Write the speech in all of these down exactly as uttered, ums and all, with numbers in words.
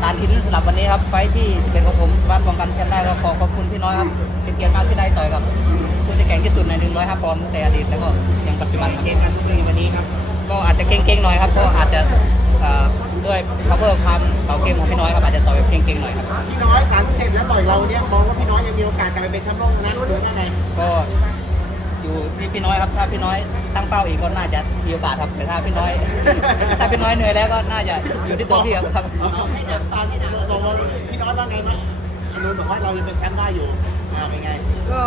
านหินสำหรับวันนี้ครับไฟที่เป็นของผมบ้านป้องกันแชมป์ได้ก็ขอขอบคุณพี่น้อยครับเป็นเกียรติมากที่ได้ต่อยกับผู้ที่แข่งที่สุดในหนึ่งร้อยห้าปอนด์ตั้งแต่อดีตแล้วก็ยังปัจจุบันครับเกมการชกในวันนี้ครับก็อาจจะเก่งๆหน่อยครับเพราะอาจจะด้วย cover ความเก่าเกมของพี่น้อยครับอาจจะต่อยแบบเก่งๆหน่อยครับพี่น้อยสามสิบเจ็ดแล้วต่อยเราเนี่ยมองว่าพี่น้อยยังมีโอกาสกลับไปเป็นแชมป์โลกนะหรือว่าไงก็อยู่ที่พี่น้อยครับถ้าพี่น้อยตั้งเป้าอีกก็น่าจะมีโอกาสครับแต่ถ้าพี่น้อยถ้าพี่น้อยเหนื่อยแล้วก็น่าจะอยู่ที่ตัวพี่ครับครับให้จับตาที่เราพี่น้อยว่าไงไหมอนุนบอกว่าเรายังเป็นแชมป์ได้อยู่อ่าเป็นไงก็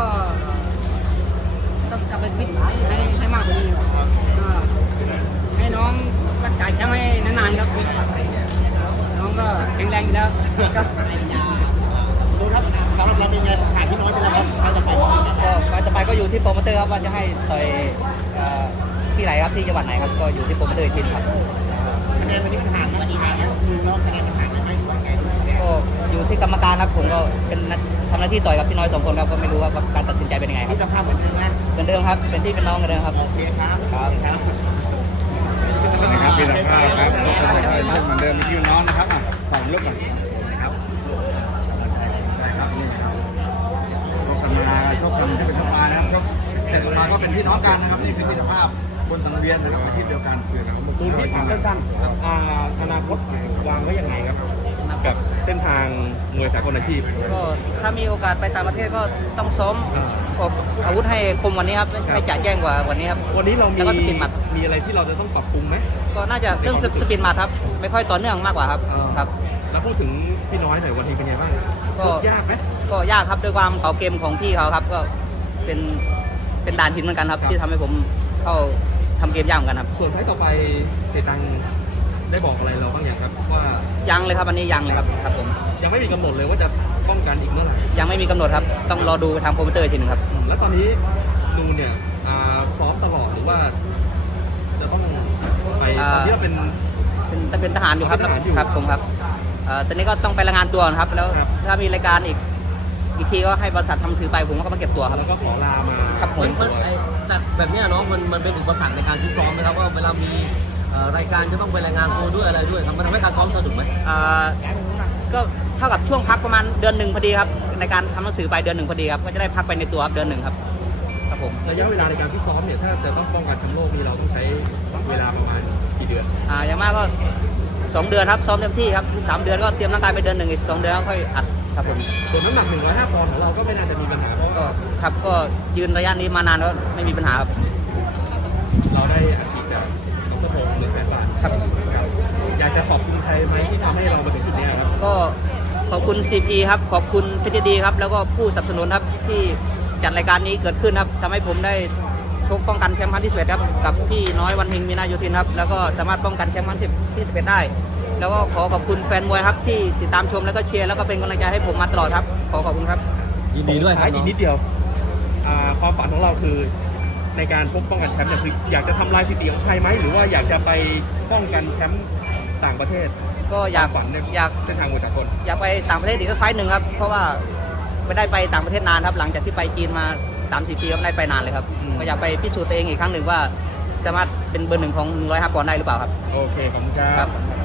ต้องกลับไปฟิตให้ให้มากกว่านี้ครับก็ให้น้องรักษาแชมป์ให้นานๆครับน้องก็แข็งแรงอยู่แล้วครับดูครับสำหรับเราเป็นไงผ่านพี่น้อยไปแล้วครับเราจะไปก็การจะไปก็อยู่ที่โปรโมเตอร์ครับว่าจะให้ต่อยที่ไหนครับที่จังหวัดไหนครับก็อยู่ที่โปรโมเตอร์อีกทีครับคะแนนวันนี้มันห่างกันกี่คะแนนคือน้องคะแนนมันห่างกันไหมหรือว่าไงก็อยู่ที่กรรมการครับผมก็เป็นทำหน้าที่ต่อยกับพี่น้อยสองคนครับก็ไม่รู้ว่าการตัดสินใจเป็นยังไงครับที่สภาพเหมือนเดิมนะเหมือนเดิมครับเป็นที่เป็นน้องกันเดิมครับโอเคครับครับครับนะครับพี่ตะภาพครับลูกสมุนไพรลูกเหมือนเดิมมีพี่น้องนะครับอ่ะสองลูกก่อนนะครับนะครับนี่ครับชกกันมาชกกันที่เป็นสมานะครับชกเสร็จมาก็เป็นพี่น้องกันนะครับนี่คือพี่ตะภาพบนสังเวียนนะครับอาชีพเดียวกันคือนะครับตูนที่ถามสั้นๆอนาคตวางไว้ยังไงครับกับเส้นทางมวยสากลอาชีพก็ถ้ามีโอกาสไปต่างประเทศก็ต้องซ้อมออกอาวุธให้คมวันนี้ครับให้จ่าแจ้งกว่าวันนี้ครับวันนี้เรามีแล้วก็สปินหมัดมีอะไรที่เราจะต้องปรับปรุงไหมก็น่าจะเรื่องสปินหมัดครับไม่ค่อยต่อเนื่องมากกว่าครับครับแล้วพูดถึงพี่น้อยหน่อยวันนี้เป็นไงบ้างก็ยากไหมก็ยากครับด้วยความเก่าเกมของพี่เขาครับก็เป็นเป็นด่านหินเหมือนกันครับที่ทำให้ผมเข้าทำเกมยากเหมือนกันครับส่วนไฟต่อไปเสตังได้บอกอะไรเราบ้างอย่างครับว่ายังเลยครับวันนี้ยังเลยครับครับผมยังไม่มีกำหนดเลยว่าจะป้องกันอีกเมื่อไหร่ยังไม่มีกำหนดครับต้องรอดูทางโปรโมเตอร์ทีนึงครับแล้วตอนนี้นูเนี่ยซ้อมตลอดหรือว่าจะต้องไปที่ว่าเป็นเป็นเป็นทหารอยู่ครับครับผมครับตอนนี้ก็ต้องไปรายงานตัวครับแล้วถ้ามีรายการอีกอีกทีก็ให้บริษัททำถือไปผมก็มาเก็บตัวครับแล้วก็ขอลามาครับผมแต่แบบนี้น้องมันมันเป็นอุปสรรคในการที่ซ้อมนะครับว่าเวลามีรายการจะต้องไปรายงานตัวด้วยอะไรด้วยครับมันทำให้การซ้อมสนุกไหมก็เท่ากับช่วงพักประมาณเดือนหนึ่งพอดีครับในการทำหนังสือไปเดือนหนึ่งพอดีครับก็จะได้พักไปในตัวครับเดือนหนึ่งครับครับผมระยะเวลาในการที่ซ้อมเนี่ยถ้าจะต้องป้องกันแชมป์โลกนี่เราต้องใช้เวลาประมาณกี่เดือนอ่าอย่างมากก็สองเดือนครับซ้อมเต็มที่ครับสามเดือนก็เตรียมร่างกายไปเดือนหนึ่งอีกสองเดือนก็ค่อยอัดครับผมส่วนน้ำหนักหนึ่งร้อยห้าปอนด์ของเราก็ไม่น่าจะมีปัญหาก็ครับก็ยืนระยะนี้มานานแล้วไม่มีปัญหาครับเราได้อาชีพจากดร.พงศ์หนึ่งแสนบาทครับอยากจะขอบคุณใครไหมที่ทำให้เรามาถึงจุดนี้ครับก็ขอบคุณ ซี พี ครับขอบคุณเพชรดีครับแล้วก็ผู้สนับสนุนครับที่จัดรายการนี้เกิดขึ้นครับทำให้ผมได้ชกป้องกันแชมป์ครั้งที่สิบเอ็ดครับกับพี่น้อยวันเฮงมีนาโยธินครับแล้วก็สามารถป้องกันแชมป์ครั้งที่สิบเอ็ดได้แล้วก็ขอขอบคุณแฟนมวยครับที่ติดตามชมแล้วก็เชียร์แล้วก็เป็นกำลังใจให้ผมมาตลอดครับขอขอบคุณครับยินดีด้วยครับอีกนิดเดียวความฝันของเราคือในการพบป้องกันแชมป์เนี่ยคืออยากจะทำลายสถิติของไทยไหมหรือว่าอยากจะไปป้องกันแชมป์ต่างประเทศก็อยากฝันเนี่ยอยากเส้นทางมวยสากลอยากไปต่างประเทศอีกสักไฟล์หนึ่งครับเพราะว่าไม่ได้ไปต่างประเทศนานครับหลังจากที่ไปจีนมา สามสี่ ปีก็ไม่ได้ไปนานเลยครับก็อยากไปพิสูจน์ตัวเองอีกครั้งหนึ่งว่าสามารถเป็นเบอร์หนึ่งของหนึ่งร้อยห้าปอนด์ได้หรือเปล่าครับโอเคขอบคุณครับ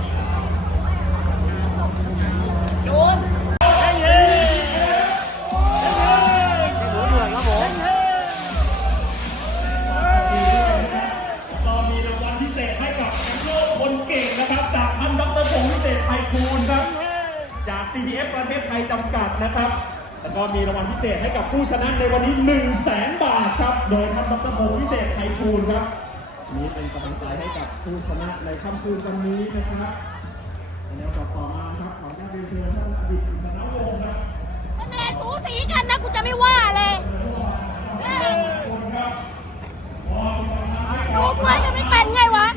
โดนจากท่านดร.พงศ์วิเศษไพฑูรย์ครับจาก ซี พี เอฟ ประเทศไทยจำกัดนะครับแล้วก็มีรางวัลพิเศษให้กับผู้ชนะในวันนี้ หนึ่งแสน บาทครับโดยท่านดร.พงศ์วิเศษไพฑูรย์ครับนี่เป็นกำลังใจให้กับผู้ชนะในค่ำคืนวันนี้นะครับในต่อต่อมาครับขอการเรียนเชิญท่านอดิศรศนวงศ์ครับคะแนนสูสีกันนะกูจะไม่ว่าเลยดูมวยจะไม่เป็นไงวะ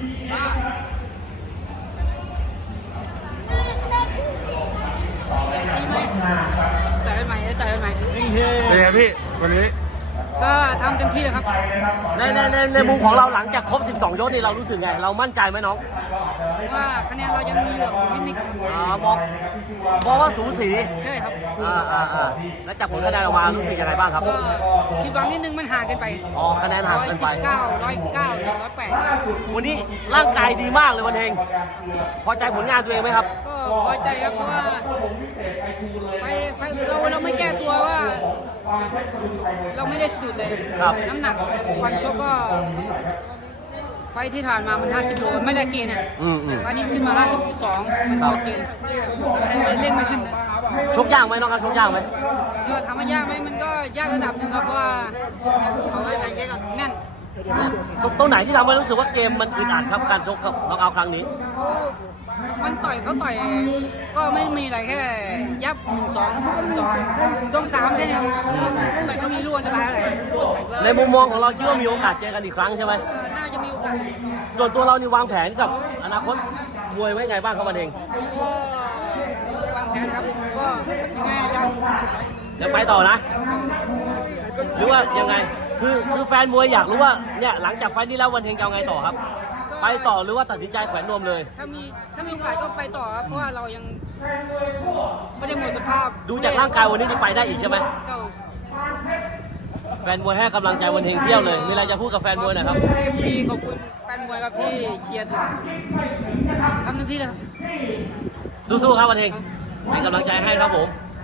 จ่ายใหม่จ่ายใหม่เป็นไงพี่วันนี้ก็ทำเต็มที่ครับในในในในมุมของเราหลังจากครบสิบสองยกนี่เรารู้สึกไงเรามั่นใจไหมน้องว่าคะแนนเรายังมีเหลือนิดนิดอ่ามองมองว่าสูสีใช่ครับอ่าอ่าอ่าแล้วจากผลคะแนนออกมารู้สึกยังไงบ้างครับก็คิดหวังนิดนึงมันห่างกันไปอ๋อคะแนนห่างกันไปร้อยสิบเก้าร้อยเก้าร้อยแปดวันนี้ร่างกายดีมากเลยวันเองพอใจผลงานตัวเองไหมครับก็พอใจครับเพราะว่าไฟไฟเราเราไม่แก้ตัวว่า เราไม่ได้สะดุดเลยครับน้ำหนักวันชกก็ ไฟที่ผ่านมามันห้าสิบโลไม่ได้เกณฑ์อ่ะอืมอืแต่มไฟนี้ขึ้นมาห้าสิบสองมันพอเกณฑ์มันเร่งไม่ขึ้นนะชกยากไหมน้องครับชกยากไหมก็ถามว่ายากไหมมันก็ยากระดับหนึงครับเพราะว่าเขาแน่นตรงตรงไหนที่ทำให้รู้สึกว่าเกมมันอึดอัดครับการชกครับน้องเอาครั้งนี้เขามันต่อยเขาต่อยก็ไม่มีอะไรแค่ยับหนึ่งสองสองสองสามแค่นี้ไม่เขามีลูกอันตรายอะไรในมุมมองของเราคิดว่ามีโอกาสเจอกันอีกครั้งใช่ไหมเออน่าจะมีโอกาสส่วนตัวเรานี่วางแผนกับอนาคตมวยไว้ไงบ้างครับวันเองก็วางแผนครับก็ง่ายอาจารย์ยังไปต่อนะ หรือว่ายังไง คือคือแฟนมวยอยากรู้ว่าเนี่ยหลังจากไฟล์นี้แล้ววันเฮงจะเอาไงต่อครับ ไปต่อหรือว่าตัดสินใจแขวนนวมเลยถ้ามีถ้ามีโอกาสก็ไปต่อครับเพราะว่าเรายังไม่ได้หมดสภาพดูจากร่างกายวันนี้ที่ไปได้อีกใช่ไหมก็แฟนมวยให้กำลังใจวันเฮงเปรี้ยวเลย มีอะไรจะพูดกับแฟนมวยหน่อยครับเอฟซีขอบคุณแฟนมวยครับที่เชียร์ตลอดทำเต็มที่แล้วครับสู้ๆครับวันเฮงเป็นกำลังใจให้ครับผม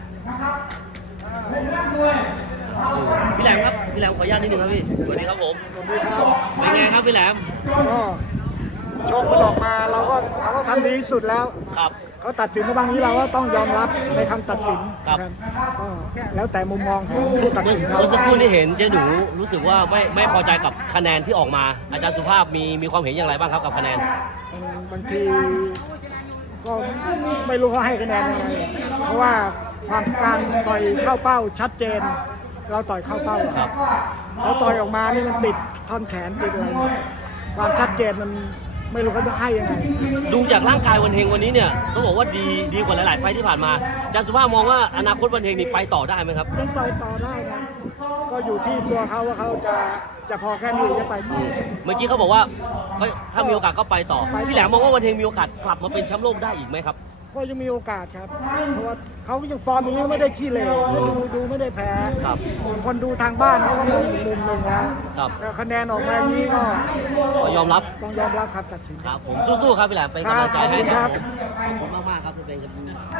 พี่แหลมครับ พี่แหลมขออนุญาตนิดนึงครับพี่ สวัสดีครับผม เป็นไงครับพี่แหลมก็โชคมันออกมาเราก็เราก็ทำดีที่สุดแล้วครับเขาตัดสินมาบางนี้เราก็ต้องยอมรับในคำตัดสินครับนะก็แล้วแต่มุมมองของผู้ตัดสินเขาเมื่อสักครู่ที่เห็นเจ๊หนูรู้สึกว่าไม่ไม่พอใจกับคะแนนที่ออกมา อาจารย์สุภาพมีมีความเห็นอย่างไรบ้างครับกับคะแนนบางทีก็ไม่รู้เขาให้คะแนนยังไงเพราะว่าความการต่อยเข้าเป้าชัดเจน เราต่อยเข้าเป้าครับเขาต่อยออกมานี่มันติดท่อนแขนติดอะไรความชัดเจนมันไม่รู้เขาจะให้ยังไงดูจากร่างกายวันเฮงวันนี้เนี่ยต้องบอกว่าดีดีกว่าหลาย ๆ ไฟล์ที่ผ่านมาอาจารย์สุภาพมองว่าอนาคตวันเฮงนี่ไปต่อได้ไหมครับยังต่อยต่อได้นะก็อยู่ที่ตัวเขาว่าเขาจะจะพอแค่นี้หรือจะไปต่อเมื่อกี้เขาบอกว่าเฮ้ยถ้ามีโอกาสก็ไปต่อไปต่อพี่แหลมมองว่าวันเฮงมีโอกาสกลับมาเป็นแชมป์โลกได้อีกไหมครับก็ยังมีโอกาสครับ เพราะว่าเขายังฟอร์มอย่างนี้ไม่ได้ขี้เหร่ไม่ดูดูไม่ได้แพ้ครับคนดูทางบ้านเขาก็มองอีกมุมหนึ่งแล้วครับแต่คะแนนออกมาอย่างนี้ก็ก็ยอมรับต้องยอมรับครับตัดสินครับผมสู้ๆครับพี่แหลมเป็นกำลังใจให้ครับขอบคุณมากๆครับที่เป็น